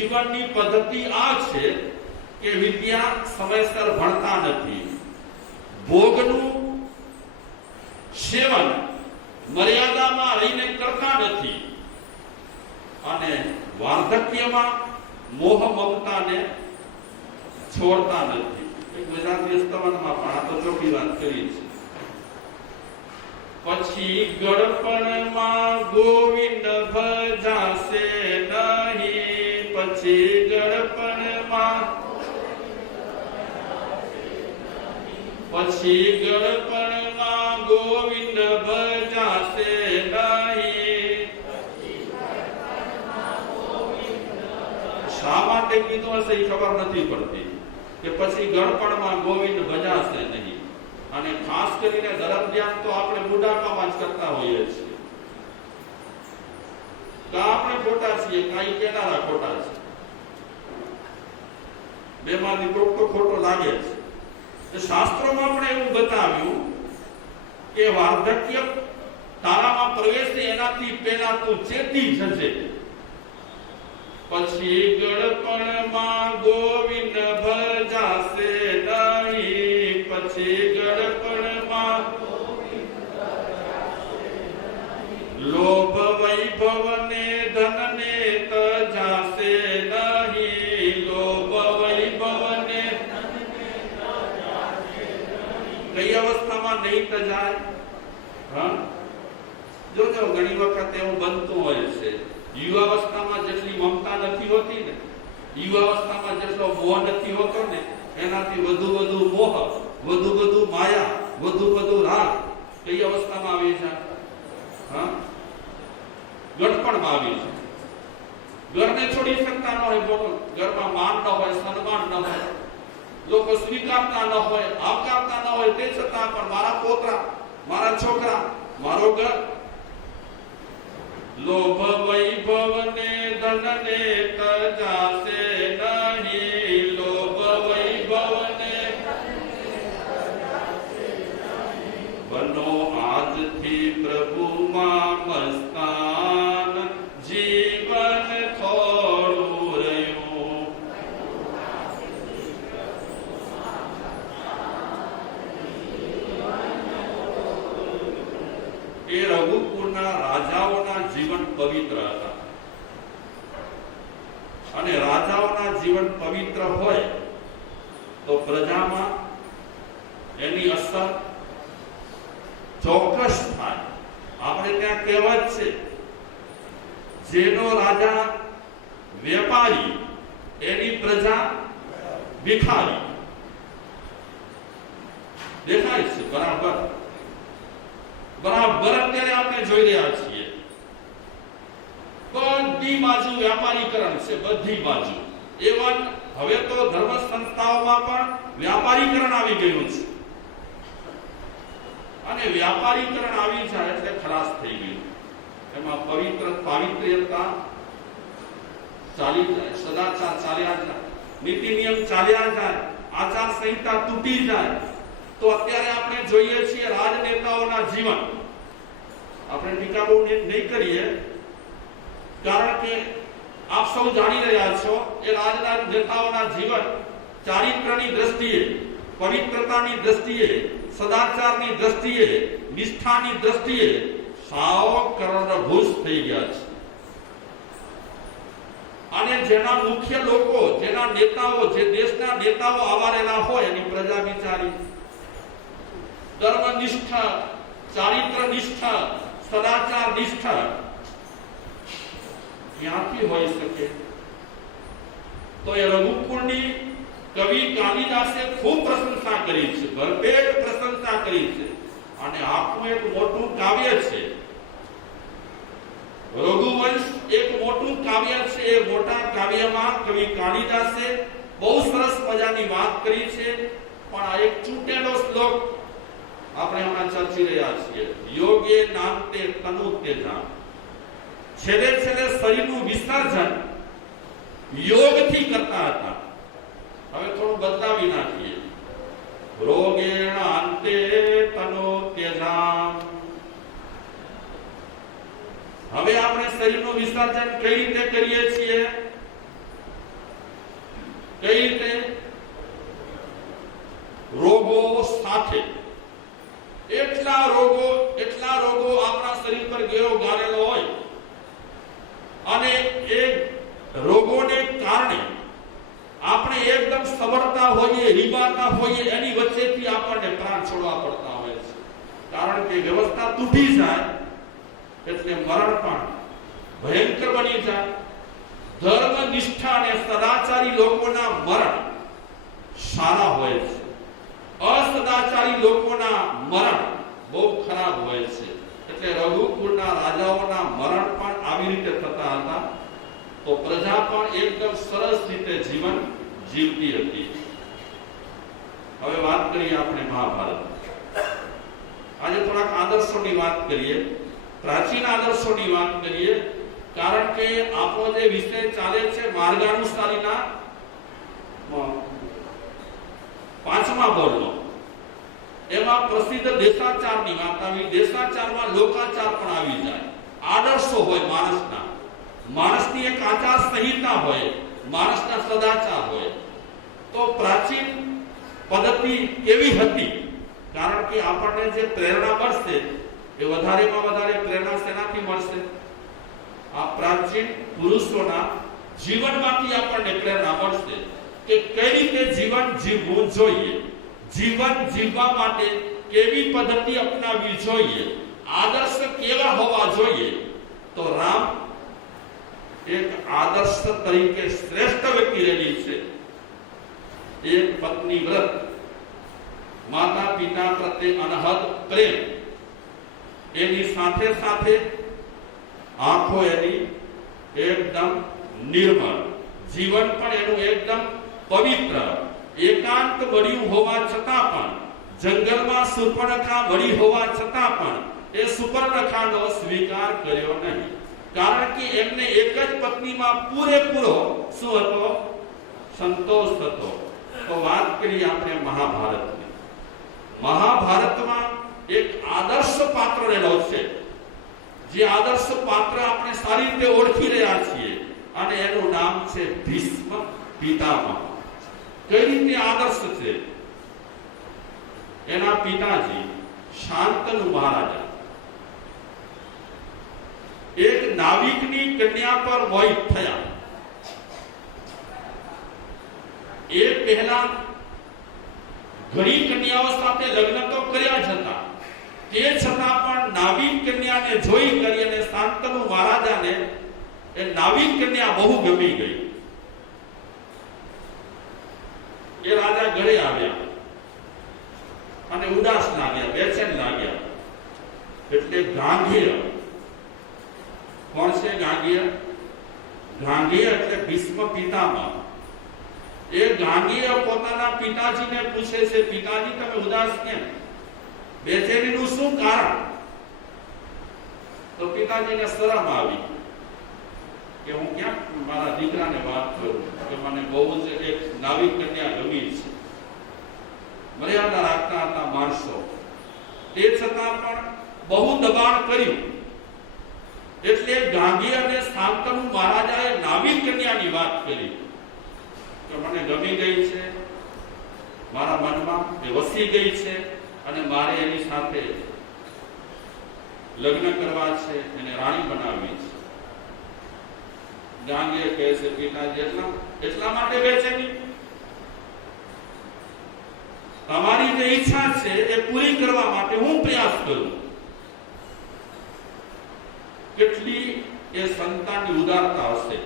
જીવનની પદ્ધતિ આ છે કે વિદ્યા સમયસર ભણતા નથી, ભોગનું સેવન મર્યાદામાં રહીને કરતા નથી અને વાર્ધક્યમાં મોહ મમતાને છોડતા નથી. ગુજરાતી સ્તવનમાં પણ આ તો ચોખ્ખી વાત કરી છે. પછી ગળપણમાં ગોવિંદ ભજાશે નહીં, પછી ગળપણમાં ગોવિંદ ભજાશે નહીં. શા માટે કીધું હશે એ ખબર નથી પડતી કે પછી ગળપણમાં ગોવિંદ ભજાશે નહીં. અને ખાસ કરીને ધર્મ ધ્યાન તો આપણે બુઢાપામાં જ કરતા હોઈએ છીએ. તો આપણે ખોટા છીએ, કઈ કેનારા ખોટા છે, બેમાંથી કોક તો ખોટો લાગે છે. શાસ્ત્રોમાં પણ એવું બતાવ્યું કે વાર્ધક્ય તારામાં પ્રવેશે એનાથી પહેલા તું ચેતી જજે. પછી ગળપણમાં ગોવિંદ ભજાશે નહીં, પછી ગળપણમાં લોભ વૈભવ ને ધન ને તજાશે નહીં, લોભ વૈભવ ને કઈ અવસ્થામાં નહીં તજાય? જોજો ઘણી વખત એવું બનતું હોય છે, યુવાવસ્થામાં જેટલી મમતા નથી હોતી ને, યુવાવસ્થામાં જેટલો મોહ નથી હોતો ને, એનાથી વધુ મોહ, વધુ માયા, વધુ રાગ કઈ અવસ્થામાં આવી જાય? ગઢપણમાં આવી જાય. ઘરને છોડી શકતા ન હોય, ઘરમાં માન ન હોય, સન્માન ન હોય, લોકો સ્વીકારતા ન હોય, આવકારતા ન હોય, તે છતાં પણ મારા પોતરા, મારા છોકરા, મારો ઘર. લોભ વૈભવ ને ધન ને તજાશે નહીં, લોભ વૈભવ ને બનો આજથી પ્રભુમાં મસ્તાન, જીવન થોડું રહ્યું. એ રઘુકુળના રાજાઓના જીવન પવિત્ર હતા અને રાજાઓના જીવન પવિત્ર હોય તો પ્રજામાં એની અસર ચોક્કસ થાય. આપણે ત્યાં કહેવત છે, જેનો રાજા વેપારી એની પ્રજા ભિખારી. દેખાય છે બરાબર અત્યારે આપણે જોઈ રહ્યા છીએ. બધી બાજુ વ્યાપારીકરણ છે, બધી બાજુ. એવન હવે તો ધર્મ સંસ્થાઓમાં પણ વ્યાપારીકરણ આવી ગયું છે અને વ્યાપારીકરણ આવી જાય એટલે ખલાસ થઈ ગયું. એમાં પાવિત્ર્યતા ચાલી જાય, સદાચાર ચાલ્યા જાય, નીતિ નિયમ ચાલ્યા જાય, આચાર સંહિતા તૂટી જાય. તો અત્યારે આપણે જોઈએ છીએ રાજનેતાઓના જીવન. આપણે ટીકા બહુ નહીં કરીએ, કારણ કે આપ સૌ જાણી રહ્યા છો એ રાજનેતાઓના જીવન ચારિત્ર્યની દ્રષ્ટિએ, પવિત્રતાની દ્રષ્ટિએ, સદાચારની દ્રષ્ટિએ, નિષ્ઠાની દ્રષ્ટિએ સાવ કર્ણભૂષ થઈ ગયા છે. અને જેના મુખ્ય લોકો, જેના નેતાઓ, જે દેશના નેતાઓ આવારેલા હોય એની પ્રજા બિચારી ધર્મનિષ્ઠ, ચારિત્ર નિષ્ઠ, સદાચાર નિષ્ઠ ક્યાંથી હોઈ શકે? તો એ રઘુકુળની કવિ કાલિદાસે ખૂબ પ્રશંસા કરી છે, ભરપેટ પ્રશંસા કરી છે અને આખું એક મોટું કાવ્ય છે. રઘુવંશ એક મોટું કાવ્ય છે. એ મોટા કાવ્યમાં કવિ કાલિદાસે બહુ સરસ મજાની વાત કરી છે. પણ આ એક ચૂંટેલો શ્લોક આપણે હમણાં ચર્ચી રહ્યા છીએ. યોગે નાંતે તનુ તેજા. છેલ્લે શરીરનું વિસર્જન યોગથી કરતા હતા. હવે થોડું બદલાવી નાખીએ. રોગેણ અંતે તનો તેજા. હવે આપણે શરીરનું વિસર્જન કઈ રીતે કરીએ છીએ? કઈ રીતે રોગો સાથે એટલા રોગો આપણા શરીર પર ઘેરો ગારેલો હોય અને એ રોગોને કારણે આપણે એકદમ સબળતા હોઈએ, રીબાતા હોઈએ, એની વચ્ચેથી આપણને પ્રાણ છોડવા પડતા હોય છે. કારણ કે વ્યવસ્થા તૂટી જાય એટલે મરણ પણ ભયંકર બની જાય. ધર્મ નિષ્ઠા અને સદાચારી લોકોના મરણ સારા હોય છે, અસદાચારી લોકોના મરણ બહુ ખરાબ હોય છે. એટલે રઘુકુળના રાજાઓના મરણ પણ આવી રીતે થતા હતા, તો પ્રજા પણ એકદમ સરસ રીતે જીવન જીવતી હતી. હવે વાત કરીએ આપણે મહાભારત. આજે થોડાક આદર્શોની વાત કરીએ, પ્રાચીન આદર્શોની વાત કરીએ. કારણ કે આપણો જે વિષય ચાલે છે માર્ગાનુસારીના 5મા બોર્ડનો, એમાં પ્રસિદ્ધ દેશાચારની વાત આવી. દેશાચારમાં લોકાચાર પણ આવી જાય. આદર્શો હોય માણસની એક આચાર સંહિતા હોય, માણસના સદાચાર હોય. તો પ્રાચીન પદ્ધતિ કેવી હતી? કારણ કે આપણને જે પ્રેરણા મળશે એ વધારેમાં વધારે પ્રેરણા શેનાથી મળશે? આ પ્રાચીન પુરુષોના જીવનમાંથી આપણને પ્રેરણા મળશે કે કઈ રીતે જીવન જીવવું જોઈએ, જીવન જીવવા માટે કેવી પદ્ધતિ અપનાવવી જોઈએ, આદર્શ કેવા હોવા જોઈએ. તો રામ એક આદર્શ તરીકે શ્રેષ્ઠ વ્યક્તિ રહેલી છે. એક પત્ની વ્રત, માતા પિતા પ્રત્યે અનહદ પ્રેમ, એની સાથે સાથે આંખો એની એકદમ નિર્મળ, જીવન પણ એનું એકદમ પવિત્ર. એકાંત મળ્યું હોવા છતાં પણ, જંગલમાં સુપર્ણખા મળી હોવા છતાં પણ એ સુપર્ણખાનો સ્વીકાર કર્યો નહીં. કારણ કે એમને એક જ પત્નીમાં પૂરેપૂરો શું હતો? સંતોષ હતો. તો વાત કરીએ આપણે મહાભારતની. મહાભારતમાં એક આદર્શ પાત્ર રહેલો છે, જે આદર્શ પાત્ર આપણે સારી રીતે ઓળખી રહ્યા છીએ, અને એનું નામ છે ભીષ્મ પિતામહ. કઈ રીતે આદર્શ છે? એના પિતાજી શાંતનુ મહારાજા એક નાવિકની કન્યા પર મોહિત થયા. એ પહેલા ઘણી કન્યાઓ સાથે લગ્ન તો કર્યા જ હતા, તે છતાં પણ નાવિક કન્યાને જોઈ કરી અને શાંતનુ મહારાજાને એ નાવિક કન્યા બહુ ગમી ગઈ. એ રાજા ઘરે આવ્યા અને ઉદાસ લાગ્યા, બેચેન લાગ્યા. એટલે ગાંગેય, કોણ છે ગાંગેય? ગાંગેય એટલે ભીષ્મ પિતામહ. એ ગાંગેય પોતાના પિતાજીને પૂછે છે, પિતાજી તમે ઉદાસ કેમ? બેચેનીનું શું કારણ? તો પિતાજીને શરમ આવી કે હું ક્યાં મારા દીકરાને વાત કરું કે મને બહુ જ એક નાવિક કન્યા ગમી છે. મર્યાદા રાખતા હતા માણસો, તે છતાં પણ બહુ દબાણ કર્યું. એટલે ગાંધી અને શાંતનુ મહારાજાએ નાવિક કન્યાની વાત કરી કે મને ગમી ગઈ છે, મારા મનમાં એ વસી ગઈ છે અને મારે એની સાથે લગ્ન કરવા છે, એને રાણી બનાવવી છે. ગાંગેય કહે છે, પિતાજી એટલા માટે બેચેની? તમારી જે ઈચ્છા છે એ પૂરી કરવા માટે હું પ્રયાસ કરું. કેટલી એ સંતાનની ઉદારતા હશે!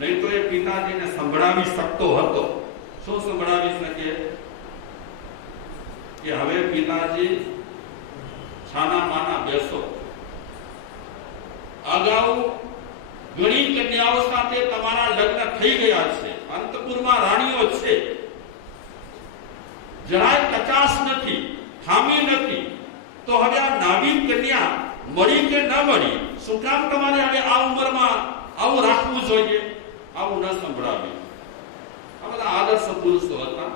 નહીં તો એ પિતાજીને સંભળાવી શકતો હતો. શું સંભળાવી શકે? કે હવે પિતાજી છાના માના બેસો, અગાઉ ઘણી કન્યાઓ સાથે તમારા લગ્ન થઈ ગયા છે, અંતપુરમાં રાણીઓ છે, જરાય કચાશ નથી, ખામી નથી. તો હવે આ નાવિક કન્યા મળી કે ન મળી, શું કામ તમારે હવે આ ઉંમરમાં આવું રાખવું જોઈએ? આવું ન સંભળાવ્યું. આ બધા આદર્શ પુરુષો હતા.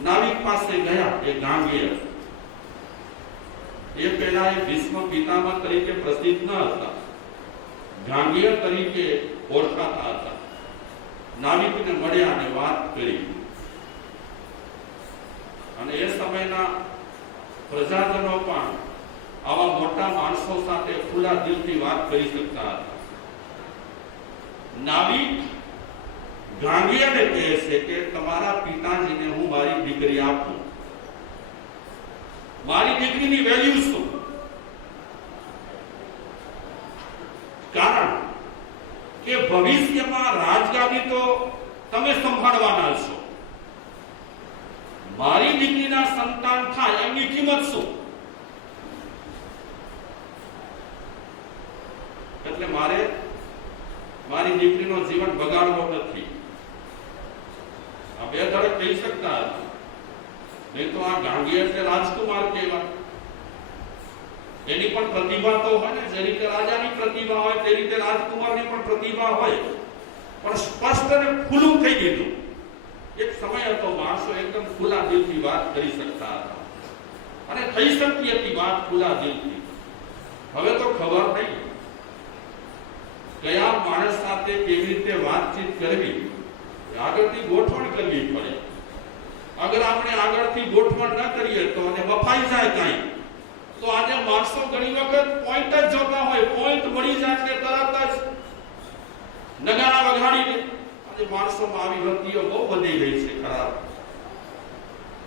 નાવિક પાસે ગયા એ ગાંગેય. એ પહેલા એ ભીષ્મ પિતામહ તરીકે પ્રસિદ્ધ ન હતા, ગાંગેય તરીકે ઓળખાતા હતા. નાવિકને મળ્યા અને વાત કરી. અને એ સમયના પ્રજાજનો પણ આવા મોટા માણસો સાથે ખુલ્લા દિલથી વાત કરી શકતા હતા. નાવિક ગાંગીયાને કહે છે કે તમારા પિતાજીને હું મારી દીકરી આપું. મારી દીકરીની વેલ્યુ શું? કારણ કે ભવિષ્યમાં રાજગાદી તો તમે સંભાળવાના છો. મારી દીકરીના સંતાન થાય એની કિંમત શું? એટલે મારે મારી દીકરીનો જીવન બગાડવો નથી. આ બે ધડક કહી શકતા હતા. નહીં તો આ ગાંગી એટલે રાજકુમાર કહેવાય. એની પણ પ્રતિભા તો હોય ને, જે રીતે રાજાની પ્રતિભા હોય તે રીતે રાજકુમારની પણ પ્રતિભા હોય. પણ સ્પષ્ટ અને ખુલ્લું થઈ ગયું. એક સમય હતો માણસો એકદમ ખુલ્લા દિલથી વાત કરી શકતા હતા અને થઈ શકતી હતી વાત ખુલ્લા દિલથી. હવે તો ખબર નહીં કયા માણસ સાથે કેવી રીતે વાતચીત કરવી, આગળથી ગોઠવણ કરવી પડે. અગર આપણે આગળથી ગોઠવણ ન કરીએ તો અને વફાઈ જાય કાંઈ, તો આજે માણસો ઘણી વખત પોઈન્ટ જ જોતા હોય, પોઈન્ટ મળી જાય કે તરત જ નગારા વગાડીને. આજે માણસોમાં આવી વૃત્તિઓ બહુ વધી ગઈ છે.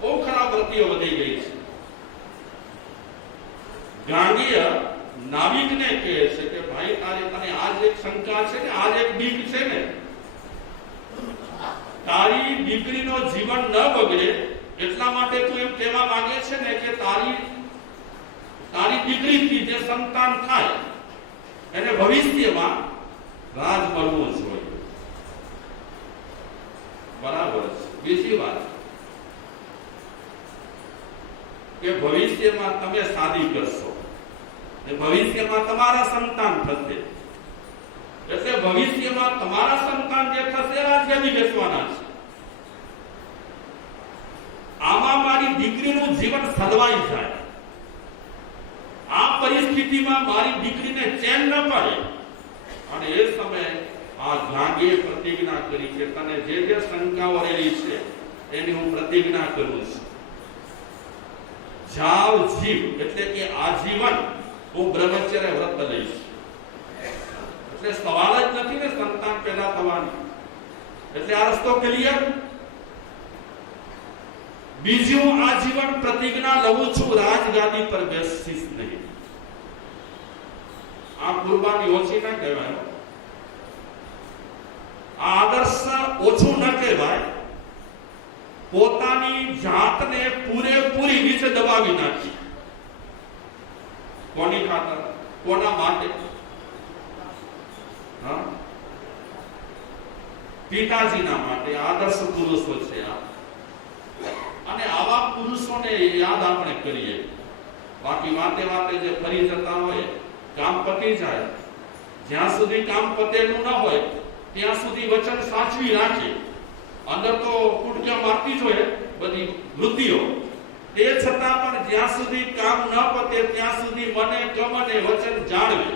બહુ ખરાબ વૃત્તિઓ વધી ગઈ છે. ગાંગીય નાવિકને કહે છે કે ભાઈ તારે તને આજ એક શંકા છે ને, આજ એક બીક છે ને, તારી દીકરીનો જીવન ન બગડે એટલા માટે તું એમ કહેવા માંગે છે ને કે તારી દીકરીથી જે સંતાન થાય એને ભવિષ્યમાં રાજ મળવું જોઈએ. બરાબર છે. બીજી વાત કે ભવિષ્યમાં તમે શાદી કરશો, ભવિષ્યમાં તમારા સંતાન થશે. એટલે ભવિષ્યમાં તમારા સંતાન જે થશે રાજગાદી બેસવાના છે. આમાં મારી દીકરીનું જીવન સલવાઈ જાય, આ પરિસ્થિતિમાં મારી દીકરીને ચેન ન પડે. અને એ સમયે આ ગાંગીએ પ્રતિજ્ઞા કરી કે તને જે જે શંકાઓ રહેલી છે એની હું પ્રતિજ્ઞા કરું છું. જાવ જીવ એટલે કે આજીવન હું બ્રહ્મચર્ય વ્રત લઈશ. એટલે સવાલ જ નથી ને સંતાન પેદા થવાની. એટલે આ રસ્તો ક્લિયર. બીજું આજીવન પ્રતિજ્ઞા લઉં છું રાજગાદી પર બેસીશ નહીં. આ કુરબાની ઓછી ના કહેવાય, આ આદર્શ ઓછું ન કહેવાય. પોતાની જાતને પૂરેપૂરી નીચે દબાવી નાખી. કોની ખાતર? કોના માટે? પિતાજીના માટે. આદર્શ પુરુષો છે આ. અને આવા પુરુષોને યાદ આપણે કરીએ. બાકી વાતે વાતે જે ફરી જતા હોય, કામ પતી જાય, જ્યાં સુધી કામ પતેલું ન હોય ત્યાં સુધી વચન સાચવી રાખે. અંદર તો કુટક્યા મારતી જ હોય બધી વૃત્તિઓ, તે છતાં પણ જ્યાં સુધી કામ ન પતે ત્યાં સુધી મને ગમને વચન જાળવે.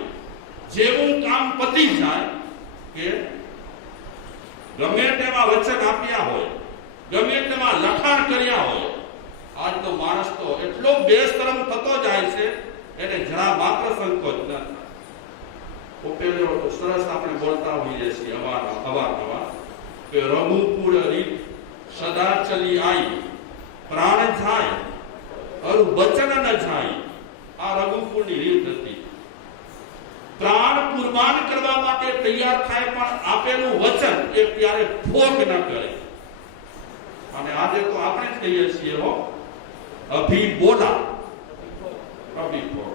જેવું કામ પતી જાય કે ગમે તેવા વચન આપ્યા હોય, ગમે તેવા લખાણ કર્યા હોય, આજ તો માણસ તો એટલો બેશરમ થતો જાય છે એને જરા માત્ર સંકોચ ન થાય. પેલો સરસ આપણે બોલતા હોઈએ છીએ અવારનવાર કે રઘુકુળ રીત સદા ચલી આઈ, પ્રાણ જાય અરુ વચન ન જાય. આ રઘુકુળની રીત હતી. પ્રાણ કુરબાન કરવા માટે તૈયાર થાય પણ આપેલું વચન એ ત્યારે ફોક ન કરે. અને આજે તો આપણે જ કહીએ છીએ હો, અભી બોલા અભી બોલા.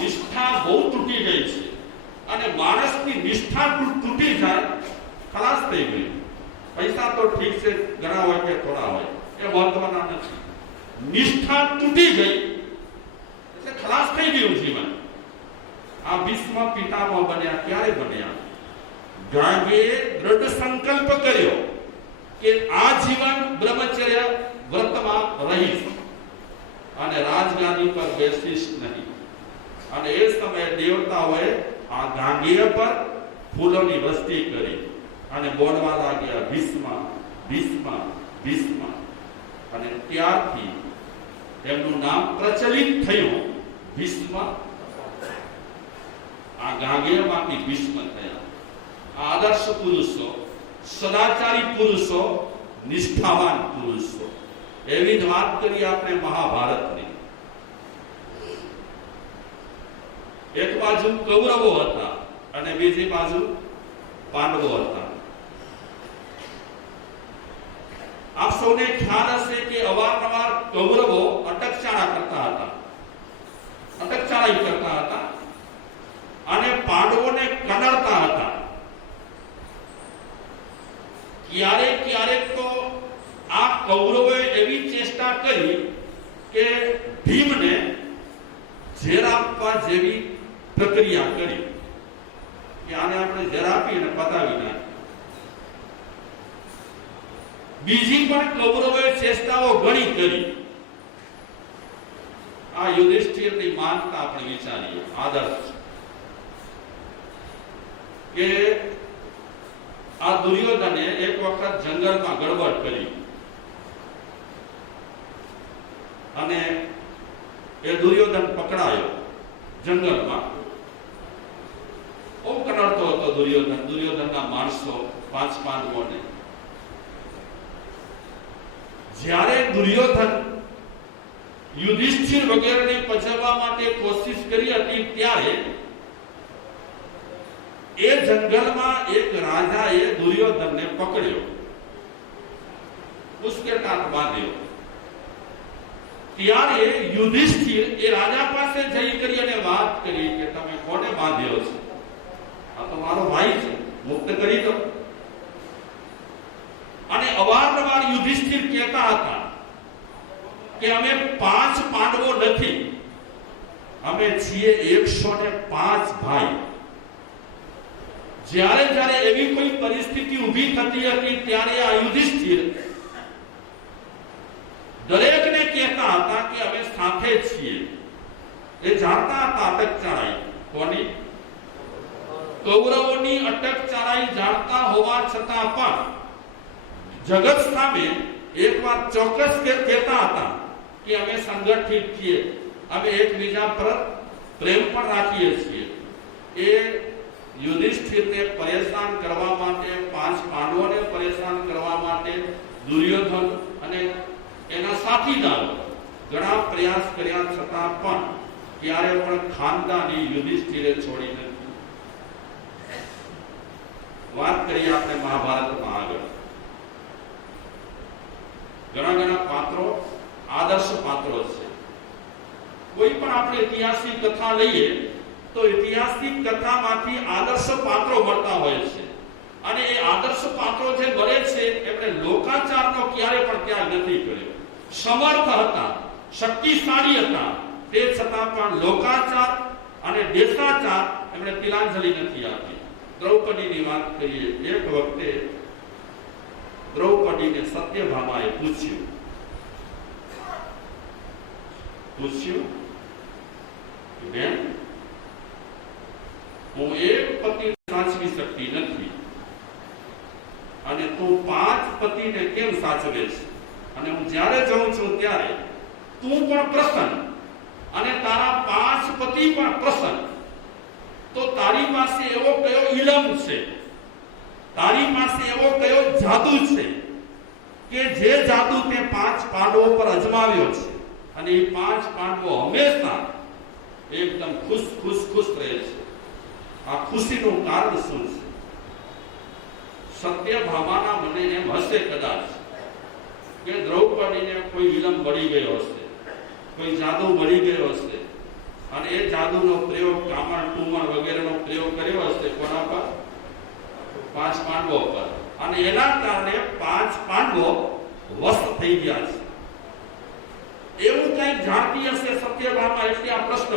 નિષ્ઠા બહુ તૂટી ગઈ છે. અને માણસની નિષ્ઠા તૂટી જાય ખલાસ થઈ ગઈ. પૈસા તો ઠીક છે, ઘણા હોય કે થોડા હોય એ મહત્વના નથી. નિષ્ઠા તૂટી ગઈ એટલે ખલાસ થઈ ગયું જીવન. આ ભીષ્મ પિતામહ બન્યા. ક્યારે બન્યા? ગાંગીએ દ્રઢ સંકલ્પ કર્યો કે આ જીવન બ્રહ્મચર્ય વ્રતમાં રહીશ અને રાજગાદી પર બેસીશ નહીં. અને એ સમયે દેવતાઓએ આ ગાંગીય પર ફૂલોની વસ્તી કરી અને બોલવા લાગ્યા ભીષ્મ ભીષ્મ ભીષ્મ. અને ત્યારથી એમનું નામ પ્રચલિત થયું ભીષ્મ. આ ગાંગેયમાંથી ભીષ્મ થયા. આ આદર્શ પુરુષો, સદાચારી પુરુષો, નિષ્ઠાવાન પુરુષો. એવી જ વાત કરી આપણે મહાભારતની. એક બાજુ કૌરવો હતા અને બીજી બાજુ પાંડવો હતા. આપ સૌને ખ્યાલ હશે કે અવારનવાર કૌરવો અટકચાળા કરતા હતા, અટકચાળાઈ કરતા હતા અને પાંડવોને કનડતા હતા. ક્યારેક ક્યારેક તો આ કૌરવોએ એવી ચેષ્ટા કરી કે ભીમને ઝેર આપવા જેવી પ્રક્રિયા કરી કે આને આપણે ઝેર આપી અને પતાવી નાખીએ. બીજી પણ કૌરવોએ ચેષ્ટાઓ ઘણી કરી. આ યુધિષ્ઠિરની માનતા આપણે વિચારીએ, આદર્શ કે આ દુર્યોધને એક વખત જંગલમાં ગડબડ કરી અને એ દુર્યોધન પકડાયો જંગલમાં. બહુ કનડતો હતો દુર્યોધન, દુર્યોધનના માણસો, 5 પાંડવોને. જ્યારે દુર્યોધન યુધિષ્ઠિર વગેરેને પછાડવા માટે કોશિશ કરી હતી ત્યારે એ જંગલમાં એક રાજાએ દુર્યોધનને પકડ્યો, પુષ્કરકાત બાંધ્યો. ત્યારે યુધિષ્ઠિર એ રાજા પાસે જઈ કરી અને વાત કરી કે તમે કોને બાંધ્યો છે? આ તો મારો ભાઈ છે, મુક્ત કરી દો. અને અવારનવાર યુધિષ્ઠિર કહેતા હતા કે અમે 5 પાંડવો નથી, અમે છીએ 105 ભાઈ. જ્યારે જ્યારે એવી કોઈ પરિસ્થિતિ ઊભી થતી હતી ત્યારે આ યુધિષ્ઠિર દરેકને કહેતા હતા કે અમે સાથે છીએ. એ જાણતા હતા અટકચાળાઈ કોની? કૌરવોની અટકચાળાઈ જાણતા હોવા છતાં પણ જગત સામે એક વાત ચોક્કસ કહેતા હતા કે અમે સંગઠિત છીએ, અમે એકબીજા પર પ્રેમ પણ રાખીએ છીએ. એ યુધિષ્ઠિરને પરેશાન કરવા માટે, 5 પાંડવોને પરેશાન કરવા માટે દુર્યોધન અને એના સાથીદારો ઘણા પ્રયાસ કર્યા છતાં પણ ક્યારે પણ ખાનદાની યુધિષ્ઠિરે છોડી નથી. વાત કરીએ આપણે મહાભારતમાં આગળ. ઘણા પાત્રો આદર્શ પાત્રો છે. કોઈ પણ આપણે ઇતિહાસની કથા લઈએ તો ઇતિહાસની કથામાંથી આદર્શ પાત્રો મળતા હોય છે અને એ આદર્શ પાત્રો જે મળે છે એમણે લોકાચારનો ક્યારે પણ ત્યાગ નથી કર્યો. સમર્થ હતા, શક્તિશાળી હતા, તે છતાં પણ લોકાચાર અને દેશાચાર એમણે તિલાંજલિ નથી આપી. દ્રૌપદીની વાત કરીએ. એક વખતે દ્રૌપદીને સત્યભામાએ પૂછ્યું કે બેન, હું એક પતિ સાચવી શકતી નથી અને તું 5 પતિને કેમ સાચવે છે? અને હું જ્યારે જાઉં છું ત્યારે તું પણ પ્રસન્ન અને તારા 5 પતિ પણ પ્રસન્ન, તો તારી પાસે એવો કયો ઇલમ છે, તારી પાસે એવો કયો જાદુ છે કે જે જાદુ તે 5 પાંડવો પર અજમાવ્યો છે અને એ 5 પાંડવો હંમેશા એકદમ ખુશ રહે છે? આ ખુશીનું કારણ શું છે? સત્યભામાના મને એમ હશે કદાચ કે દ્રૌપદીને કોઈ વિલંબ મળી ગયો હશે, કોઈ જાદુ મળી ગયો હશે અને એ જાદુનો પ્રયોગ કામણ ટુમણ વગેરેનો પ્રયોગ કર્યો હશે કોના પર? 5 પાંડવો પર. અને એના કારણે 5 પાંડવો વસ્ત થઈ ગયા છે. એવું કઈ જાણતી હશે સત્યભામા, એટલે આ પ્રશ્ન